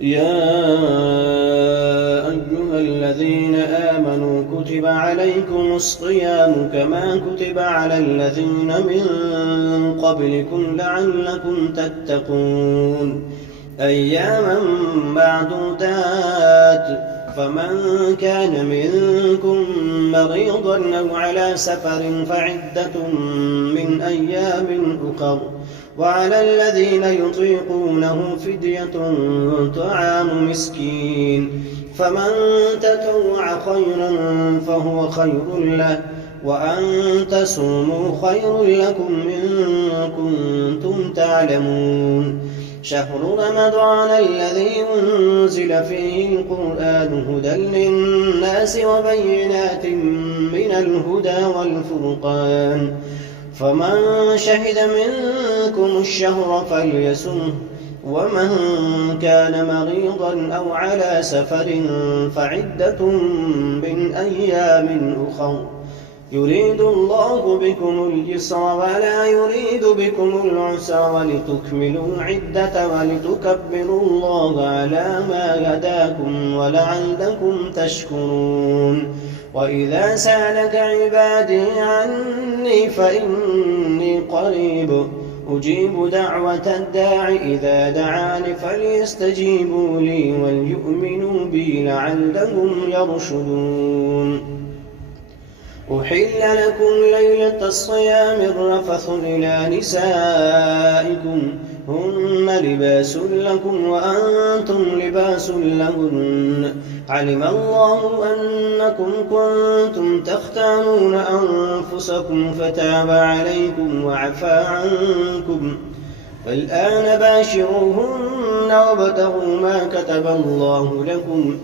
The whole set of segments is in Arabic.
يا أيها الذين آمنوا كتب عليكم الصيام كما كتب على الذين من قبلكم لعلكم تتقون أياما معدودات فمن كان منكم مريضا أو على سفر فعدة من أيام أخر وعلى الذين يطيقونه فدية طعام مسكين فمن تطوع خيرا فهو خير له وأن تصوموا خير لكم إن كنتم تعلمون شهر رمضان الذي أنزل فيه القرآن هدى للناس وبينات من الهدى والفرقان فمن شهد منكم الشهر فليصمه ومن كان مريضا أو على سفر فعدة من أيام أخر يريد الله بكم اليسر ولا يريد بكم العسر ولتكملوا العدة ولتكبروا الله على ما هداكم ولعلكم تشكرون وإذا سألك عبادي عني فإني قريب أجيب دعوة الداع إذا دعاني فليستجيبوا لي وليؤمنوا بي لعلهم يرشدون أحل لكم ليلة الصيام الرفث إلى نسائكم هن لباس لكم وأنتم لباس لهن علم الله أنكم كنتم تختانون أنفسكم فتاب عليكم وعفى عنكم فالآن باشروهن وابتغوا ما كتب الله لكم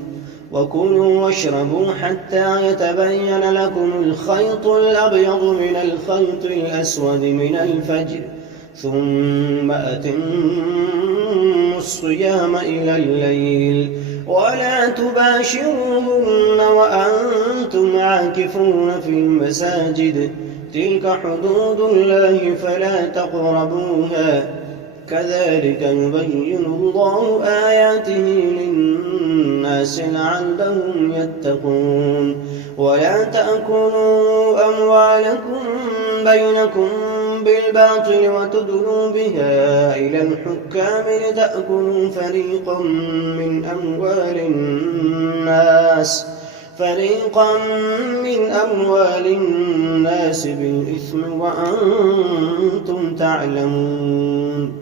وكلوا واشربوا حتى يتبين لكم الخيط الأبيض من الخيط الأسود من الفجر ثم أتموا الصيام إلى الليل ولا تباشروهن وأنتم عاكفون في المساجد تلك حدود الله فلا تقربوها كذلك يبين الله آياته للناس لعلهم يتقون ولا تأكلوا أموالكم بينكم بالباطل وتدلوا بها إلى الحكام لتأكلوا فريقا من أموال الناس بالإثم وأنتم تعلمون